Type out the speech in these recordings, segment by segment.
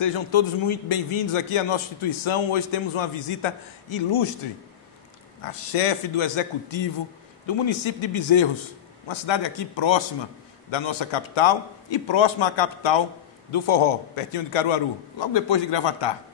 sejam todos muito bem-vindos aqui à nossa instituição. Hoje temos uma visita ilustre, a chefe do executivo do município de Bezerros, uma cidade aqui próxima da nossa capital e próxima à capital do forró, pertinho de Caruaru, logo depois de Gravatar.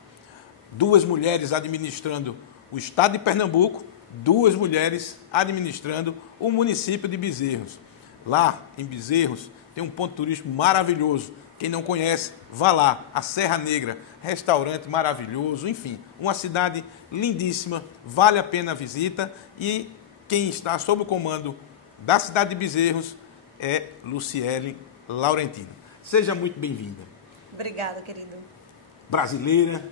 Duas mulheres administrando o estado de Pernambuco, duas mulheres administrando o município de Bezerros. Lá em Bezerros tem um ponto turístico maravilhoso. Quem não conhece, vá lá, a Serra Negra, restaurante maravilhoso, enfim, uma cidade lindíssima, vale a pena a visita. E quem está sob o comando da cidade de Bezerros é Luciele Laurentino. Seja muito bem-vinda. Obrigada, querido. Brasileira,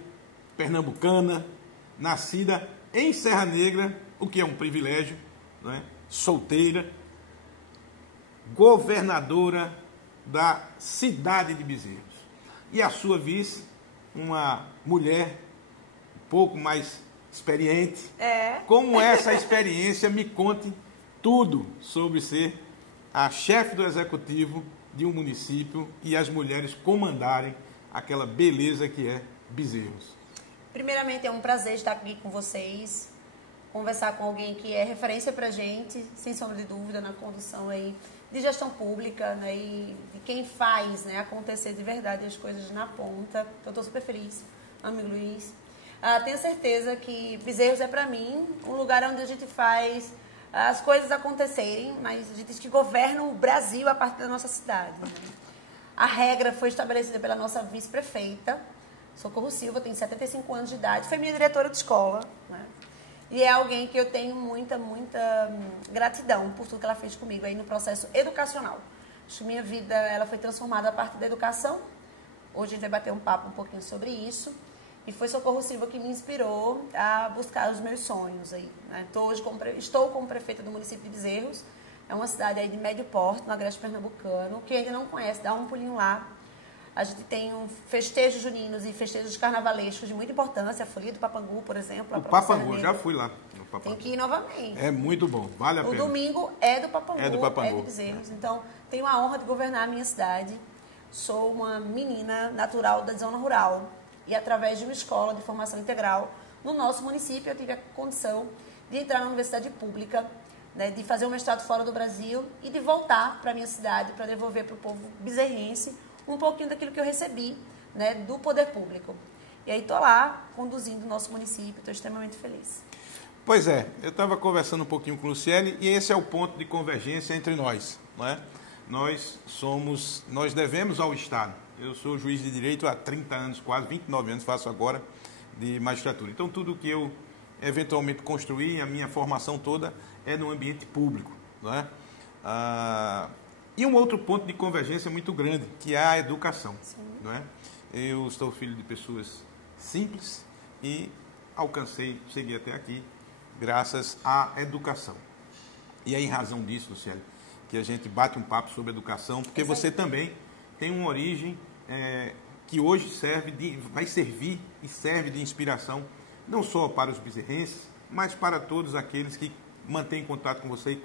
pernambucana, nascida em Serra Negra, o que é um privilégio, não é? Solteira, governadora da cidade de Bezerros. E a sua vice, uma mulher um pouco mais experiente. Como é essa experiência? Me conte tudo sobre ser a chefe do executivo de um município e as mulheres comandarem aquela beleza que é Bezerros. Primeiramente, é um prazer estar aqui com vocês, conversar com alguém que é referência para a gente, sem sombra de dúvida, na condução aí de gestão pública, né, e de quem faz, né, acontecer de verdade as coisas na ponta. Então, eu estou super feliz, amigo Luiz. Tenho certeza que Bezerros é, para mim, um lugar onde a gente faz as coisas acontecerem, mas a gente diz que governa o Brasil a partir da nossa cidade. Né? A regra foi estabelecida pela nossa vice-prefeita, Socorro Silva, tem 75 anos de idade, foi minha diretora de escola, né? E é alguém que eu tenho muita gratidão por tudo que ela fez comigo aí no processo educacional. Acho que minha vida ela foi transformada a partir da educação. Hoje a gente vai bater um papo um pouquinho sobre isso. E foi Socorro Silva que me inspirou a buscar os meus sonhos aí, né? Estou como prefeita do município de Bezerros. É uma cidade aí de médio porte, no agreste pernambucano. Quem ainda não conhece, dá um pulinho lá. A gente tem festejos juninos e festejos carnavalescos de muita importância. A Folia do Papangu, por exemplo. O Papangu, já fui lá. Tem que ir novamente. É muito bom, vale a pena. O domingo é do Papangu, é de Bezerros. Então, tenho a honra de governar a minha cidade. Sou uma menina natural da zona rural. E através de uma escola de formação integral, no nosso município, eu tive a condição de entrar na universidade pública, né, de fazer um mestrado fora do Brasil e de voltar para a minha cidade para devolver para o povo bezerrense um pouquinho daquilo que eu recebi, né, do poder público. E aí estou lá, conduzindo o nosso município, estou extremamente feliz. Pois é, eu estava conversando um pouquinho com o Luciele e esse é o ponto de convergência entre nós, não é? Nós devemos ao Estado. Eu sou juiz de direito há 30 anos, quase 29 anos, faço agora de magistratura. Então, tudo que eu eventualmente construí, a minha formação toda, é no ambiente público, não é? E um outro ponto de convergência muito grande, que é a educação. Não é? Eu sou filho de pessoas simples e cheguei até aqui graças à educação. E é em razão disso, Luciele, que a gente bate um papo sobre educação, porque você também tem uma origem que hoje vai servir e serve de inspiração, não só para os bezerrenses, mas para todos aqueles que mantém contato com você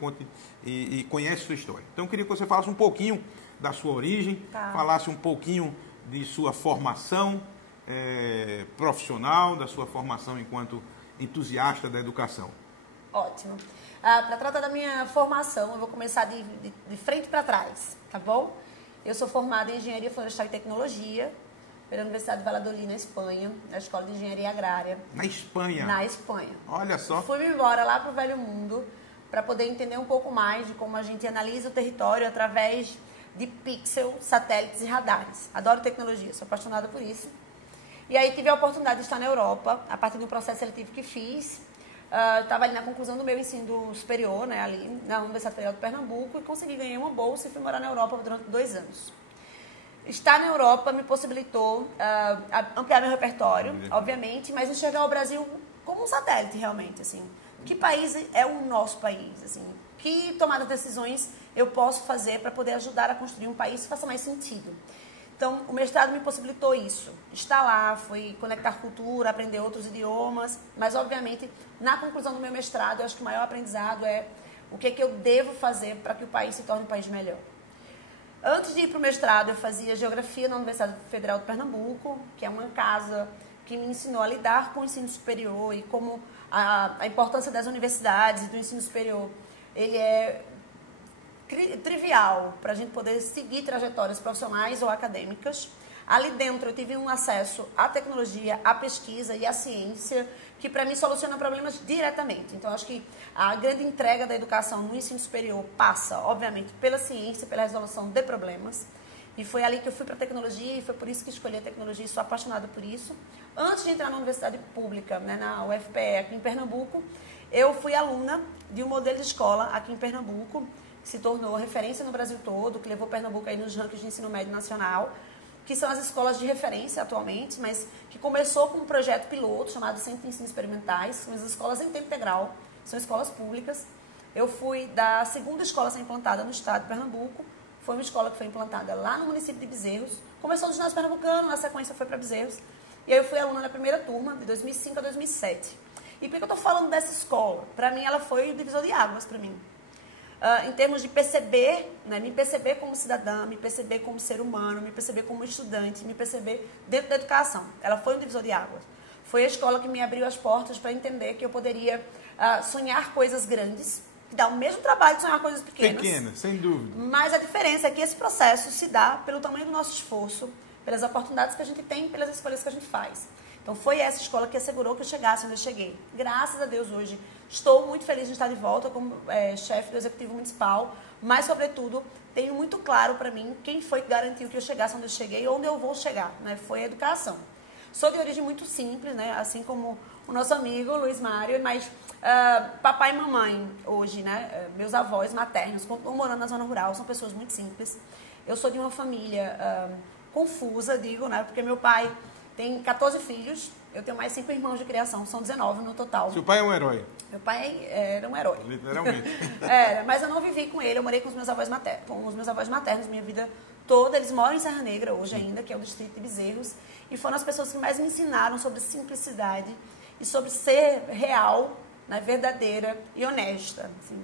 e conhece sua história. Então, eu queria que você falasse um pouquinho da sua origem, falasse um pouquinho de sua formação profissional, da sua formação enquanto entusiasta da educação. Ótimo. Para tratar da minha formação, eu vou começar de frente para trás, tá bom? Eu sou formada em Engenharia Florestal e Tecnologia pela Universidade de Valladolid, na Espanha, na Escola de Engenharia Agrária. Na Espanha? Na Espanha. Olha só. Fui embora lá para o Velho Mundo para poder entender um pouco mais de como a gente analisa o território através de pixel, satélites e radares. Adoro tecnologia, sou apaixonada por isso. E aí tive a oportunidade de estar na Europa, a partir do processo seletivo que fiz. Estava ali na conclusão do meu ensino superior, né, ali na Universidade Federal de Pernambuco, e consegui ganhar uma bolsa e fui morar na Europa durante 2 anos. Estar na Europa me possibilitou ampliar meu repertório, obviamente, mas enxergar o Brasil como um satélite, realmente, assim. Que país é o nosso país, assim? Que tomada de decisões eu posso fazer para poder ajudar a construir um país que faça mais sentido? Então, o mestrado me possibilitou isso. Estar lá, foi conectar cultura, aprender outros idiomas, mas, obviamente, na conclusão do meu mestrado, eu acho que o maior aprendizado é o que é que eu devo fazer para que o país se torne um país melhor. Antes de ir para o mestrado, eu fazia Geografia na Universidade Federal de Pernambuco, que é uma casa que me ensinou a lidar com o ensino superior e como a importância das universidades e do ensino superior, ele é trivial para a gente poder seguir trajetórias profissionais ou acadêmicas. Ali dentro eu tive um acesso à tecnologia, à pesquisa e à ciência, que para mim soluciona problemas diretamente. Então, acho que a grande entrega da educação no ensino superior passa, obviamente, pela ciência, pela resolução de problemas. E foi ali que eu fui para a tecnologia e foi por isso que escolhi a tecnologia e sou apaixonada por isso. Antes de entrar na universidade pública, né, na UFPE, aqui em Pernambuco, eu fui aluna de um modelo de escola aqui em Pernambuco, que se tornou referência no Brasil todo, que levou Pernambuco aí nos rankings de ensino médio nacional, que são as escolas de referência atualmente, mas que começou com um projeto piloto chamado Centro de Ensino Experimentais, são as escolas em tempo integral, são escolas públicas. Eu fui da segunda escola a ser implantada no estado de Pernambuco, foi uma escola que foi implantada lá no município de Bezerros, começou no ginásio pernambucano, na sequência foi para Bezerros, e aí eu fui aluna na primeira turma, de 2005 a 2007. E por que eu estou falando dessa escola? Para mim, ela foi o divisor de águas para mim. Em termos de perceber, né, me perceber como cidadã, me perceber como ser humano, me perceber como estudante, me perceber dentro da educação. Ela foi um divisor de águas. Foi a escola que me abriu as portas para entender que eu poderia sonhar coisas grandes, que dá o mesmo trabalho de sonhar coisas pequenas. Pequenas, sem dúvida. Mas a diferença é que esse processo se dá pelo tamanho do nosso esforço, pelas oportunidades que a gente tem, pelas escolhas que a gente faz. Então, foi essa escola que assegurou que eu chegasse onde eu cheguei. Graças a Deus, hoje, estou muito feliz de estar de volta como chefe do Executivo Municipal, mas, sobretudo, tenho muito claro para mim quem foi que garantiu que eu chegasse onde eu cheguei e onde eu vou chegar, né? Foi a educação. Sou de origem muito simples, né? Assim como o nosso amigo Luiz Mário, mas papai e mamãe hoje, né? Meus avós maternos, continuam morando na zona rural, são pessoas muito simples. Eu sou de uma família confusa, digo, né? Porque meu pai tem 14 filhos, eu tenho mais 5 irmãos de criação, são 19 no total. Seu pai é um herói. Meu pai era um herói. Literalmente. Mas eu não vivi com ele, eu morei com os meus avós maternos minha vida toda. Eles moram em Serra Negra hoje ainda, que é o distrito de Bezerros, e foram as pessoas que mais me ensinaram sobre simplicidade e sobre ser real, né, verdadeira e honesta. Assim.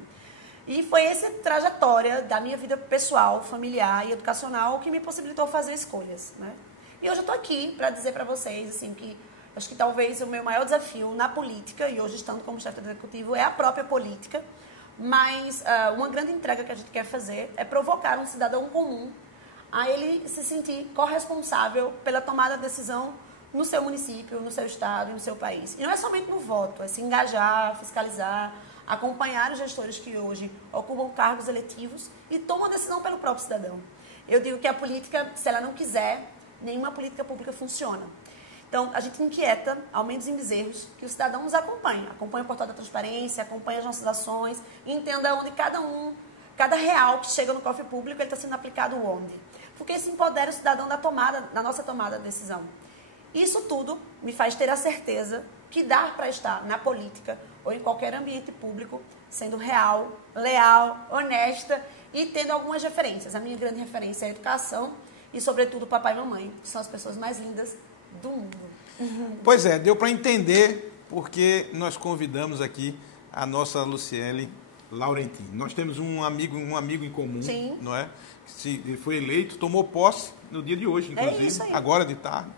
E foi essa trajetória da minha vida pessoal, familiar e educacional que me possibilitou fazer escolhas, né? E hoje eu estou aqui para dizer para vocês assim, que acho que talvez o meu maior desafio na política, e hoje estando como chefe do executivo, é a própria política, mas uma grande entrega que a gente quer fazer é provocar um cidadão comum a ele se sentir corresponsável pela tomada de decisão no seu município, no seu estado e no seu país. E não é somente no voto, é se engajar, fiscalizar, acompanhar os gestores que hoje ocupam cargos eletivos e tomam a decisão pelo próprio cidadão. Eu digo que a política, se ela não quiser, nenhuma política pública funciona. Então, a gente inquieta, ao menos em Bezerros, que o cidadão nos acompanhe o portal da transparência, acompanhe as nossas ações, e entenda onde cada real que chega no cofre público, ele está sendo aplicado onde. Porque isso empodera o cidadão da nossa tomada de decisão. Isso tudo me faz ter a certeza que dá para estar na política ou em qualquer ambiente público sendo real, leal, honesta e tendo algumas referências. A minha grande referência é a educação e, sobretudo, o papai e mamãe, que são as pessoas mais lindas do mundo. Pois é, deu para entender porque nós convidamos aqui a nossa Luciele Laurentini. Nós temos um amigo em comum, Sim. Não é? Ele foi eleito, tomou posse no dia de hoje, inclusive, agora de tarde,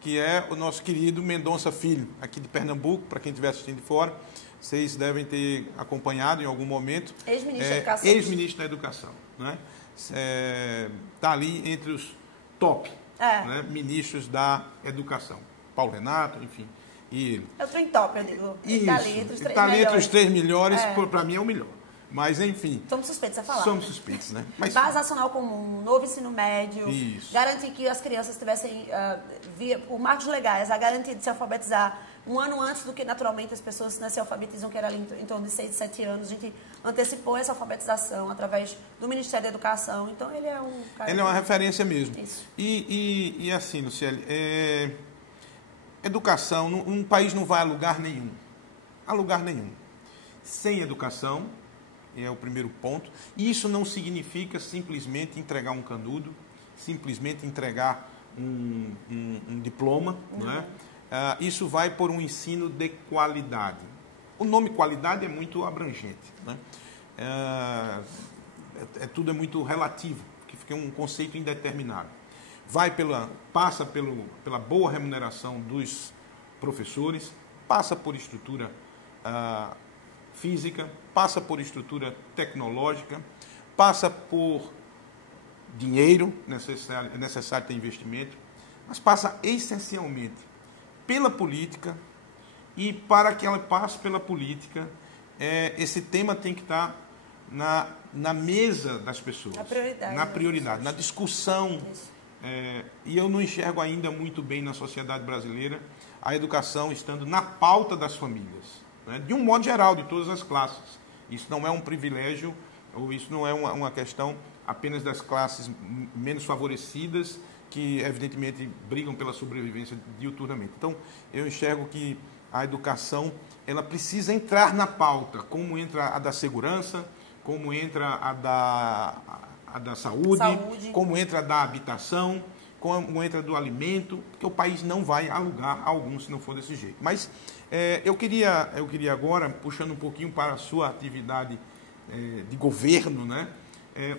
que é o nosso querido Mendonça Filho, aqui de Pernambuco, para quem estiver assistindo de fora. Vocês devem ter acompanhado em algum momento. Ex-ministro da Educação. Ex-ministro da Educação. Né? Está ali entre os top né, ministros da Educação. Paulo Renato, enfim. E ele. É o trem top, eu digo. Está ali entre os 3 melhores. Está ali entre os 3 melhores, para mim é o melhor. Mas, enfim. Somos suspeitos a falar. Somos suspeitos, né? Mas, Base Nacional Comum, novo ensino médio, isso. Garantir que as crianças tivessem, por marcos legais, a garantia de se alfabetizar um ano antes do que naturalmente as pessoas se alfabetizam, que era ali em torno de 6, 7 anos. A gente antecipou essa alfabetização através do Ministério da Educação. Então, ele é um cara... Ele é uma referência mesmo. Isso. E assim, Luciele, educação, um país não vai a lugar nenhum. A lugar nenhum. Sem educação... é o primeiro ponto. Isso não significa simplesmente entregar um canudo, simplesmente entregar um diploma. Não é? Isso vai por um ensino de qualidade. O nome qualidade é muito abrangente. Né? Tudo é muito relativo. que fica um conceito indeterminado. Passa pela boa remuneração dos professores, passa por estrutura física, passa por estrutura tecnológica, passa por dinheiro, é necessário ter investimento, mas passa essencialmente pela política, e para que ela passe pela política, esse tema tem que estar na mesa das pessoas, na prioridade, na discussão. E eu não enxergo ainda muito bem na sociedade brasileira a educação estando na pauta das famílias, né? De um modo geral, de todas as classes. Isso não é um privilégio, ou isso não é uma questão apenas das classes menos favorecidas, que evidentemente brigam pela sobrevivência diuturnamente. Então, eu enxergo que a educação, ela precisa entrar na pauta, como entra a da segurança, como entra a da saúde, como entra a da habitação, como entra do alimento, porque o país não vai alugar algum se não for desse jeito. Mas eu queria agora, puxando um pouquinho para a sua atividade de governo, né?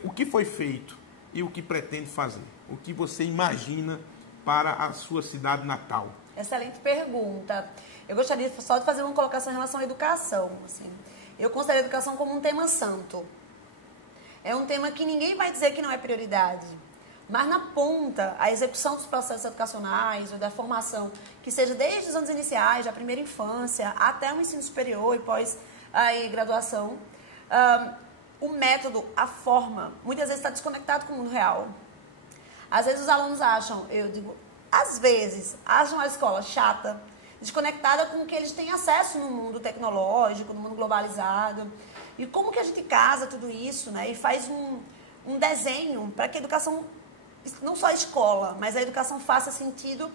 O que foi feito e o que pretende fazer? O que você imagina para a sua cidade natal? Excelente pergunta. Eu gostaria só de fazer uma colocação em relação à educação. Assim. Eu considero a educação como um tema santo. É um tema que ninguém vai dizer que não é prioridade. Mas na ponta, a execução dos processos educacionais ou da formação, que seja desde os anos iniciais, da primeira infância, até o ensino superior e pós-graduação, o método, a forma, muitas vezes está desconectado com o mundo real. Às vezes os alunos acham a escola chata, desconectada com o que eles têm acesso no mundo tecnológico, no mundo globalizado. E como que a gente casa tudo isso, né? E faz um desenho para que a educação, não só a escola, mas a educação faça sentido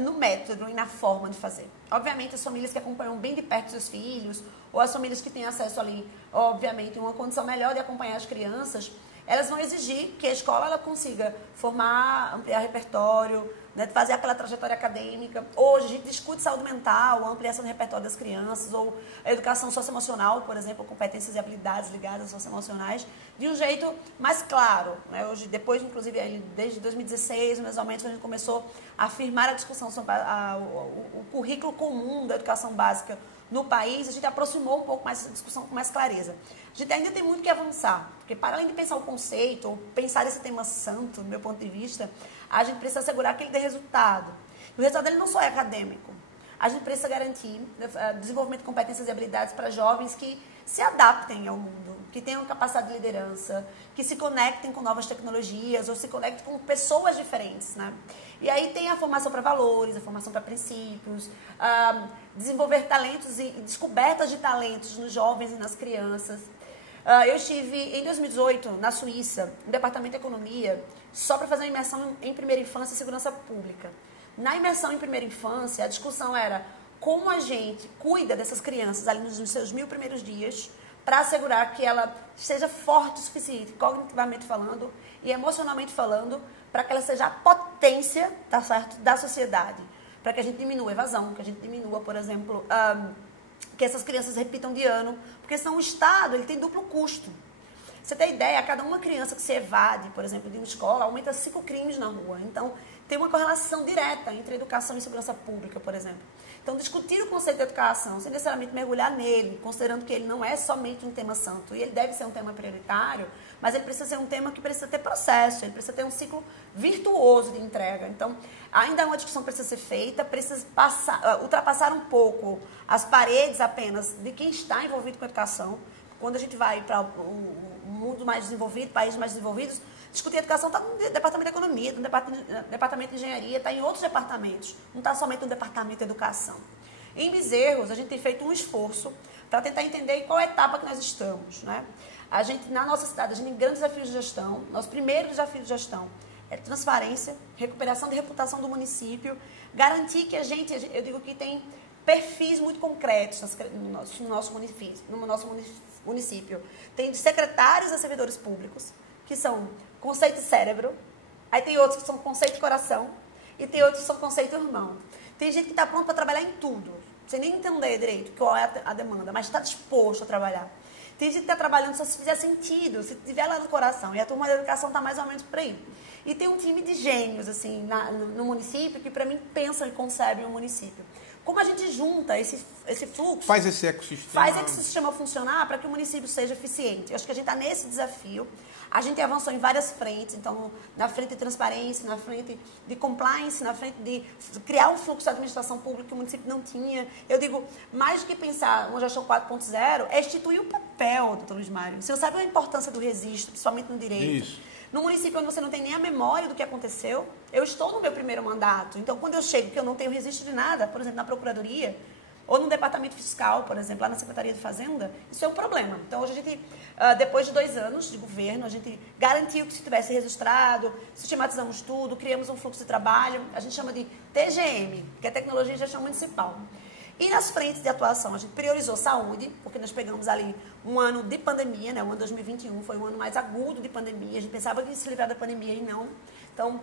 no método e na forma de fazer. Obviamente, as famílias que acompanham bem de perto seus filhos, ou as famílias que têm acesso ali, obviamente, uma condição melhor de acompanhar as crianças, elas vão exigir que a escola ela consiga formar, ampliar repertório, né, fazer aquela trajetória acadêmica. Hoje a gente discute saúde mental, a ampliação do repertório das crianças, ou a educação socioemocional, por exemplo, competências e habilidades ligadas às socioemocionais, de um jeito mais claro. Né? Hoje, depois, inclusive, desde 2016, mais ou menos, a gente começou a afirmar a discussão sobre o currículo comum da educação básica no país, a gente aproximou um pouco mais essa discussão com mais clareza. A gente ainda tem muito que avançar, porque para além de pensar o conceito, ou pensar esse tema santo, do meu ponto de vista, a gente precisa assegurar que ele dê resultado. E o resultado dele não só é acadêmico. A gente precisa garantir desenvolvimento de competências e habilidades para jovens que se adaptem ao mundo, que tenham capacidade de liderança, que se conectem com novas tecnologias ou se conectem com pessoas diferentes, né? E aí tem a formação para valores, a formação para princípios, desenvolver talentos e descobertas de talentos nos jovens e nas crianças. Eu estive em 2018 na Suíça, no Departamento de Economia, só para fazer uma imersão em primeira infância e segurança pública. Na imersão em primeira infância, a discussão era como a gente cuida dessas crianças ali nos seus 1000 primeiros dias para assegurar que ela seja forte o suficiente, cognitivamente falando e emocionalmente falando, para que ela seja a potência, tá certo, da sociedade. Para que a gente diminua a evasão, que a gente diminua, por exemplo, que essas crianças repitam de ano, porque senão o Estado ele tem duplo custo. Você tem ideia, a cada uma criança que se evade, por exemplo, de uma escola, aumenta 5 crimes na rua. Então, tem uma correlação direta entre educação e segurança pública, por exemplo. Então, discutir o conceito de educação, sem necessariamente mergulhar nele, considerando que ele não é somente um tema santo, e ele deve ser um tema prioritário, mas ele precisa ser um tema que precisa ter processo, ele precisa ter um ciclo virtuoso de entrega. Então, ainda uma discussão precisa ser feita, precisa ultrapassar um pouco as paredes apenas de quem está envolvido com a educação. Quando a gente vai para o mundo mais desenvolvido, países mais desenvolvidos, discutir educação está no departamento de economia, no departamento de engenharia, está em outros departamentos, não está somente no departamento de educação. Em Bezerros, a gente tem feito um esforço para tentar entender em qual etapa que nós estamos, né? A gente, na nossa cidade, a gente tem grandes desafios de gestão. Nosso primeiro desafio de gestão é transparência, recuperação de reputação do município, garantir que eu digo que tem perfis muito concretos no nosso município. Tem secretários e servidores públicos, que são conceito cérebro, aí tem outros que são conceito coração, e tem outros que são conceito irmão. Tem gente que está pronto para trabalhar em tudo, sem nem entender direito qual é a demanda, mas está disposto a trabalhar. Tem gente que está trabalhando só se fizer sentido, se tiver lá no coração. E a turma da educação está mais ou menos por aí. E tem um time de gênios, assim, no município, que para mim pensa e concebe o município. Como a gente junta esse fluxo... Faz esse ecossistema... Faz esse sistema funcionar para que o município seja eficiente. Eu acho que a gente está nesse desafio. A gente avançou em várias frentes, então, na frente de transparência, na frente de compliance, na frente de criar um fluxo de administração pública que o município não tinha. Eu digo, mais do que pensar uma gestão 4.0, é instituir o papel, doutor Luiz Mário. Você sabe a importância do registro, principalmente no direito. Isso. No município onde você não tem nem a memória do que aconteceu, eu estou no meu primeiro mandato. Então, quando eu chego que eu não tenho registro de nada, por exemplo, na Procuradoria, ou no Departamento Fiscal, por exemplo, lá na Secretaria de Fazenda, isso é um problema. Então, hoje a gente, depois de 2 anos de governo, a gente garantiu que se tivesse registrado, sistematizamos tudo, criamos um fluxo de trabalho, a gente chama de TGM, que é Tecnologia de Gestão Municipal. E nas frentes de atuação, a gente priorizou saúde, porque nós pegamos ali um ano de pandemia, né? O ano 2021 foi o ano mais agudo de pandemia. A gente pensava que ia se livrar da pandemia e não. Então,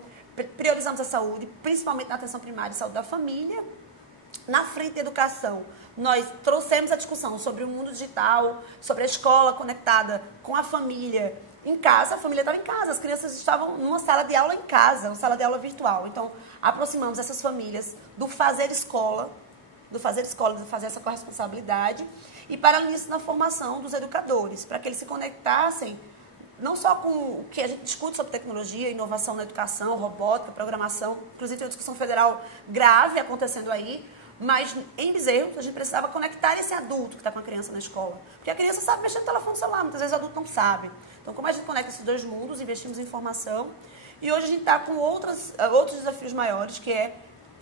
priorizamos a saúde, principalmente na atenção primária e saúde da família. Na frente de educação, nós trouxemos a discussão sobre o mundo digital, sobre a escola conectada com a família em casa. A família estava em casa, as crianças estavam numa sala de aula em casa, uma sala de aula virtual. Então, aproximamos essas famílias do fazer escola, de fazer essa corresponsabilidade, e paralelo isso na formação dos educadores, para que eles se conectassem não só com o que a gente discute sobre tecnologia, inovação na educação, robótica, programação, inclusive tem uma discussão federal grave acontecendo aí, mas em Bezerro a gente precisava conectar esse adulto que está com a criança na escola, porque a criança sabe mexer no telefone celular, muitas vezes o adulto não sabe. Então, como a gente conecta esses dois mundos, investimos em formação, e hoje a gente está com outros desafios maiores, que é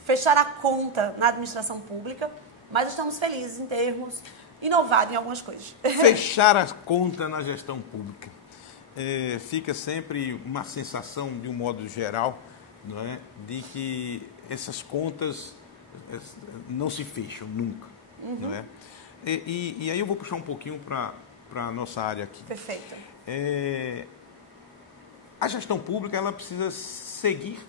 fechar a conta na administração pública, mas estamos felizes em termos inovado em algumas coisas. Fechar a conta na gestão pública. Fica sempre uma sensação, de um modo geral, não é, de que essas contas não se fecham nunca. Não é? E aí eu vou puxar um pouquinho para a nossa área aqui. Perfeito. A gestão pública ela precisa seguir,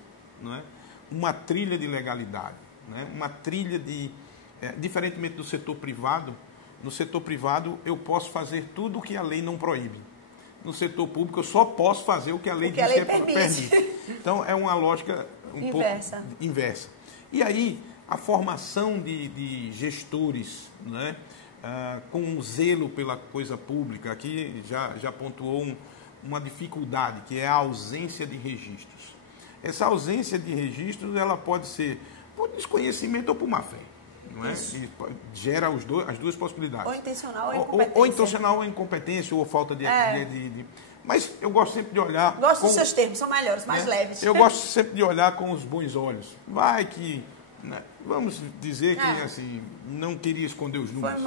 não é, uma trilha de legalidade, né? Uma trilha de... diferentemente do setor privado, no setor privado eu posso fazer tudo o que a lei não proíbe. No setor público eu só posso fazer o que a lei diz que permite. Então é uma lógica pouco inversa. E aí a formação de gestores, né? Com zelo pela coisa pública, aqui já pontuou uma dificuldade, que é a ausência de registros. Essa ausência de registros, ela pode ser por desconhecimento ou por má fé, não é? E gera as duas possibilidades. Ou intencional ou incompetência. Ou intencional ou incompetência, ou falta de... Mas eu gosto sempre de olhar... Gosto dos seus termos, são melhores, mais leves. Eu gosto sempre de olhar com os bons olhos. Vai que... Né, vamos dizer que assim, não queria esconder os números.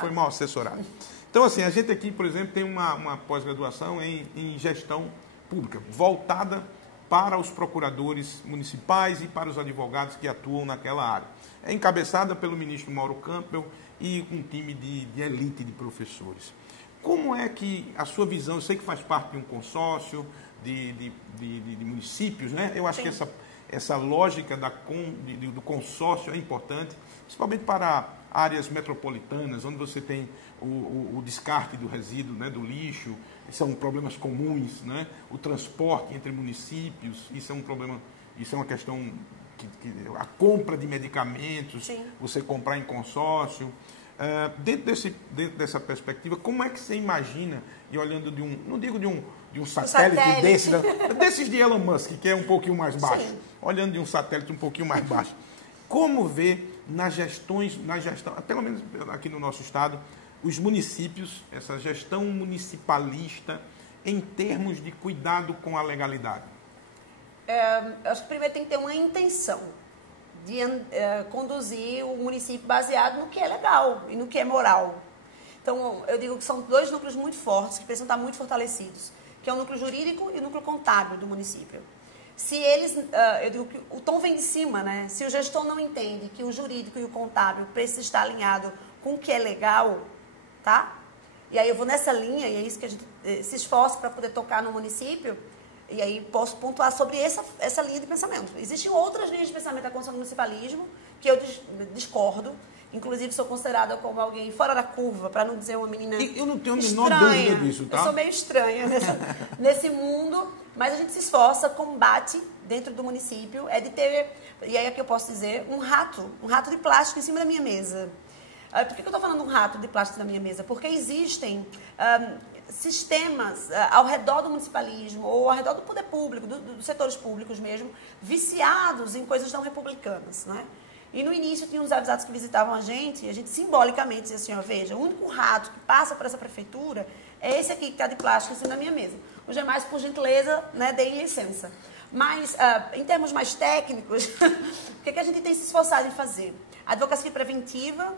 Foi mal assessorado. Então, assim, a gente aqui, por exemplo, tem uma pós-graduação em gestão pública, voltada para os procuradores municipais e para os advogados que atuam naquela área. É encabeçada pelo ministro Mauro Campbell e um time de elite de professores. Como é que a sua visão, eu sei que faz parte de um consórcio de municípios, né? Eu acho que essa lógica do consórcio é importante, principalmente para áreas metropolitanas, onde você tem o descarte do resíduo, né, do lixo, são problemas comuns, né? O transporte entre municípios, isso é um problema, isso é uma questão a compra de medicamentos, sim, você comprar em consórcio. Dentro dessa perspectiva, como é que você imagina, e olhando não digo de um satélite desses de Elon Musk, que é um pouquinho mais baixo, sim, olhando de um satélite um pouquinho mais baixo, como ver na gestão, pelo menos aqui no nosso estado, os municípios, essa gestão municipalista, em termos de cuidado com a legalidade? Acho que primeiro tem que ter uma intenção de conduzir o município baseado no que é legal e no que é moral. Então, eu digo que são dois núcleos muito fortes, que precisam estar muito fortalecidos, que é o núcleo jurídico e o núcleo contábil do município. Se eles, eu digo que o tom vem de cima, né? Se o gestor não entende que o jurídico e o contábil precisam estar alinhados com o que é legal, tá? E aí eu vou nessa linha, e é isso que a gente se esforça para poder tocar no município, e aí posso pontuar sobre essa linha de pensamento. Existem outras linhas de pensamento da construção do municipalismo que eu discordo, Inclusive, sou considerada como alguém fora da curva, para não dizer uma menina Eu não tenho a menor estranha. dúvida disso, tá? Eu sou meio estranha nesse mundo, mas a gente se esforça, combate dentro do município, é de ter, e aí aqui eu posso dizer, um rato de plástico em cima da minha mesa. Por que eu estou falando um rato de plástico na minha mesa? Porque existem sistemas ao redor do municipalismo ou ao redor do poder público, dos setores públicos mesmo, viciados em coisas não republicanas, né? E no início tinha uns avisados que visitavam a gente, e a gente simbolicamente dizia assim, ó, veja, o único rato que passa por essa prefeitura é esse aqui que está de plástico em cima da minha mesa. Os demais, por gentileza, né, deem licença. Mas, em termos mais técnicos, o que a gente tem se esforçado em fazer? Advocacia preventiva,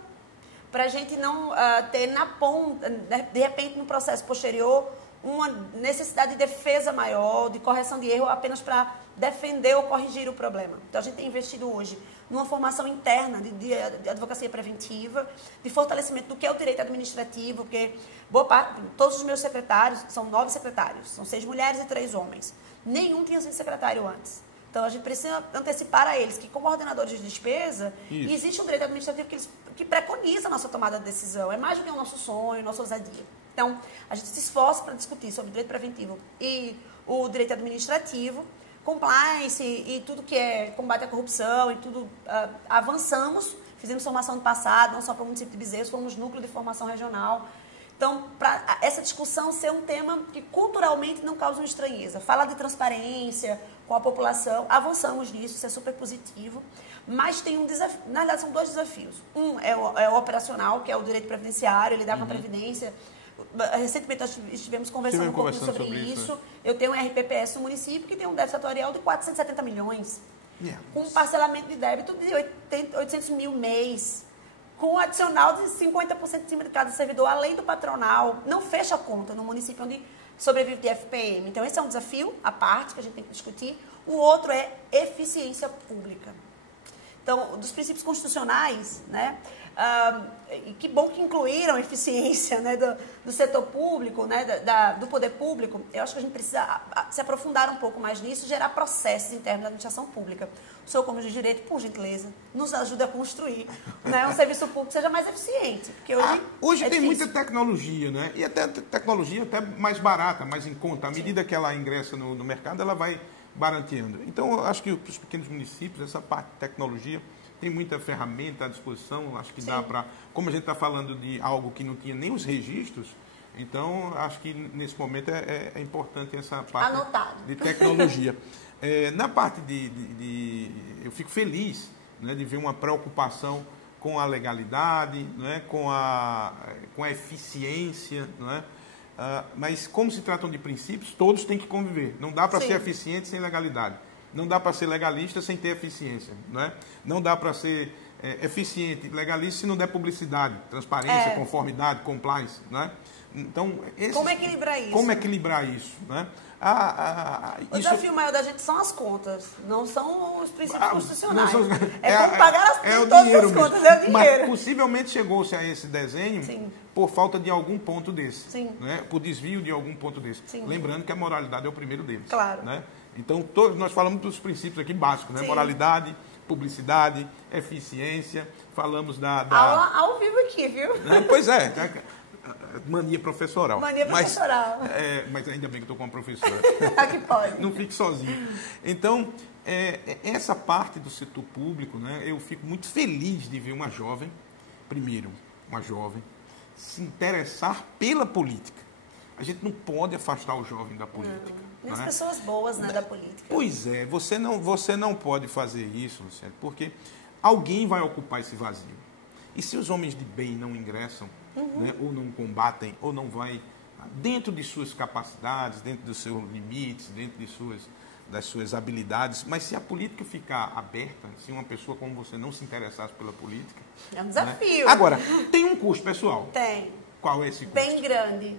para a gente não ter na ponta, de repente, no processo posterior, uma necessidade de defesa maior, de correção de erro, apenas para defender ou corrigir o problema. Então, a gente tem investido hoje numa formação interna de advocacia preventiva, de fortalecimento do que é o direito administrativo, porque boa parte, todos os meus secretários, são 9 secretários, são 6 mulheres e 3 homens. Nenhum tinha sido secretário antes. Então, a gente precisa antecipar a eles que, como ordenadores de despesa, existe um direito administrativo que preconiza a nossa tomada de decisão. É mais do que o nosso sonho, a nossa ousadia. Então, a gente se esforça para discutir sobre o direito preventivo e o direito administrativo, compliance e tudo que é combate à corrupção e tudo. Avançamos, fizemos formação no passado, não só para o município de Bezerros, fomos núcleo de formação regional. Então, para essa discussão ser um tema que culturalmente não causa uma estranheza. Fala de transparência com a população, avançamos nisso, isso é super positivo. Mas tem um desafio, na verdade são 2 desafios. Um é o operacional, que é o direito previdenciário, lidar com a previdência. Recentemente nós estivemos conversando um pouquinho sobre isso. Eu tenho um RPPS no município que tem um déficit atuarial de 470 milhões. Com um parcelamento de débito de 800 mil mês. Com um adicional de 50% de cima de cada servidor, além do patronal. Não fecha a conta no município onde sobrevive de FPM. Então, esse é um desafio à parte que a gente tem que discutir. O outro é eficiência pública. Então, dos princípios constitucionais, né? E que bom que incluíram a eficiência, né, do setor público, né, do poder público. Eu acho que a gente precisa se aprofundar um pouco mais nisso e gerar processos internos da administração pública. O senhor, como juiz de direito, por gentileza, nos ajude a construir, né, um serviço público que seja mais eficiente. Porque hoje tem muita tecnologia, né? E até tecnologia até mais barata, mais em conta. À medida que ela ingressa no mercado, ela vai barateando. Então, eu acho que para os pequenos municípios, essa parte de tecnologia tem muita ferramenta à disposição. Acho que dá para... Como a gente está falando de algo que não tinha nem os registros, então, acho que nesse momento é importante essa parte de tecnologia. Na parte eu fico feliz, né, de ver uma preocupação com a legalidade, né, com a eficiência, né? Mas como se tratam de princípios, todos têm que conviver. Não dá para ser eficiente sem legalidade. Não dá para ser legalista sem ter eficiência. Né? Não dá para ser eficiente, legalista, se não der publicidade, transparência, conformidade, compliance. Né? Então, como equilibrar isso? Como equilibrar isso? Né? O desafio maior da gente são as contas, não são os princípios constitucionais. Como pagar todas as contas, é o dinheiro. Mas possivelmente chegou-se a esse desenho por falta de algum ponto desse. Né? Por desvio de algum ponto desse. Lembrando que a moralidade é o primeiro deles. Claro. Né? Então, nós falamos dos princípios aqui básicos, né? Moralidade, publicidade, eficiência, falamos Aula ao vivo aqui, viu? Pois é. Mania professoral. Mania professoral. Mas ainda bem que estou com uma professora. Que pode. Não fique sozinho. Então, essa parte do setor público, né, eu fico muito feliz de ver uma jovem se interessar pela política. A gente não pode afastar o jovem da política. Nem as pessoas boas, né, da política. Pois é, você não pode fazer isso, Luciano, porque alguém vai ocupar esse vazio. E se os homens de bem não ingressam, né, ou não combatem, ou não vai dentro de suas capacidades, dentro dos seus limites, dentro das suas habilidades, mas se a política ficar aberta, se uma pessoa como você não se interessasse pela política... É um desafio. Né? Agora, tem um custo pessoal. Tem. Qual é esse custo? Bem grande.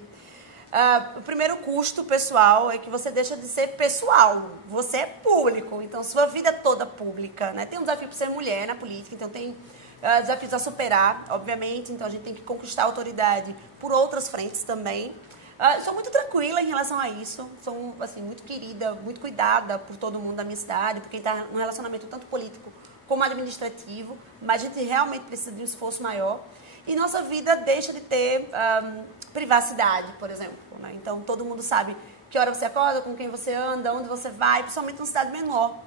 O primeiro custo pessoal é que você deixa de ser pessoal. Você é público, então sua vida é toda pública. Né? Tem um desafio para ser mulher na política, então tem desafios a superar, obviamente. Então a gente tem que conquistar a autoridade por outras frentes também. Sou muito tranquila em relação a isso. Sou assim, muito querida, muito cuidada por todo mundo da minha cidade, por quem está num relacionamento tanto político como administrativo, mas a gente realmente precisa de um esforço maior. E nossa vida deixa de ter privacidade, por exemplo, né? Então, todo mundo sabe que hora você acorda, com quem você anda, onde você vai, principalmente numa cidade menor.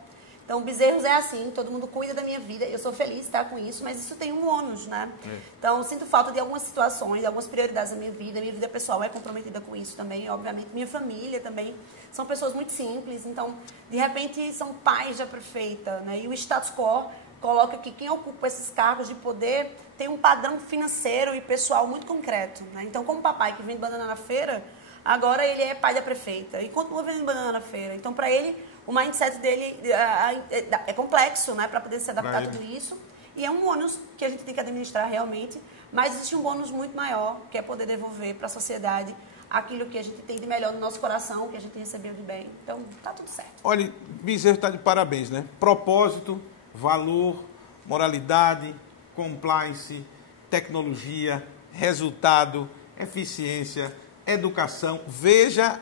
Então, Bezerros é assim, todo mundo cuida da minha vida, eu sou feliz de estar com isso, mas isso tem um ônus, né? Então, sinto falta de algumas situações, de algumas prioridades da minha vida pessoal é comprometida com isso também, obviamente, minha família também, são pessoas muito simples, então, de repente, são pais da prefeita, né? E o status quo coloca que quem ocupa esses cargos de poder tem um padrão financeiro e pessoal muito concreto, né? Então, como papai que vende banana na feira, agora ele é pai da prefeita e continua vendendo banana na feira. Então, para ele, o mindset dele é complexo, né, para poder se adaptar a tudo isso. E é um ônus que a gente tem que administrar realmente, mas existe um bônus muito maior, que é poder devolver para a sociedade aquilo que a gente tem de melhor no nosso coração, que a gente recebeu de bem. Então, tá tudo certo. Olha, Bezerro está de parabéns, né? Propósito, valor, moralidade, compliance, tecnologia, resultado, eficiência, educação. Veja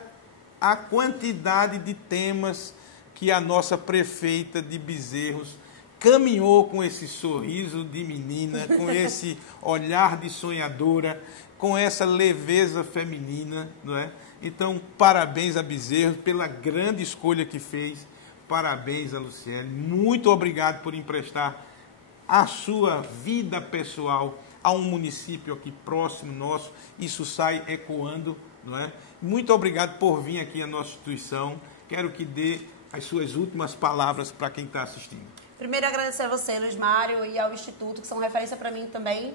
a quantidade de temas que a nossa prefeita de Bezerros caminhou com esse sorriso de menina, com esse olhar de sonhadora, com essa leveza feminina, não é? Então, parabéns a Bezerros pela grande escolha que fez. Parabéns a Luciene. Muito obrigado por emprestar a sua vida pessoal a um município aqui próximo nosso. Isso sai ecoando, não é? Muito obrigado por vir aqui à nossa instituição. Quero que dê as suas últimas palavras para quem está assistindo. Primeiro, agradecer a você, Luiz Mário, e ao Instituto, que são referência para mim também.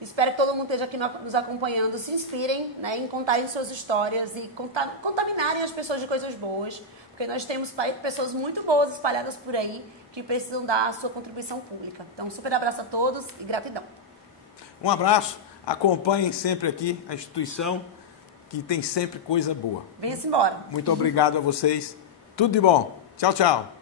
Espero que todo mundo esteja aqui nos acompanhando, se inspirem, né, em contarem suas histórias e contaminarem as pessoas de coisas boas, porque nós temos pessoas muito boas espalhadas por aí que precisam dar a sua contribuição pública. Então, um super abraço a todos e gratidão. Um abraço, acompanhem sempre aqui a instituição, que tem sempre coisa boa. Venha-se embora. Muito obrigado a vocês. Tudo de bom. Tchau, tchau.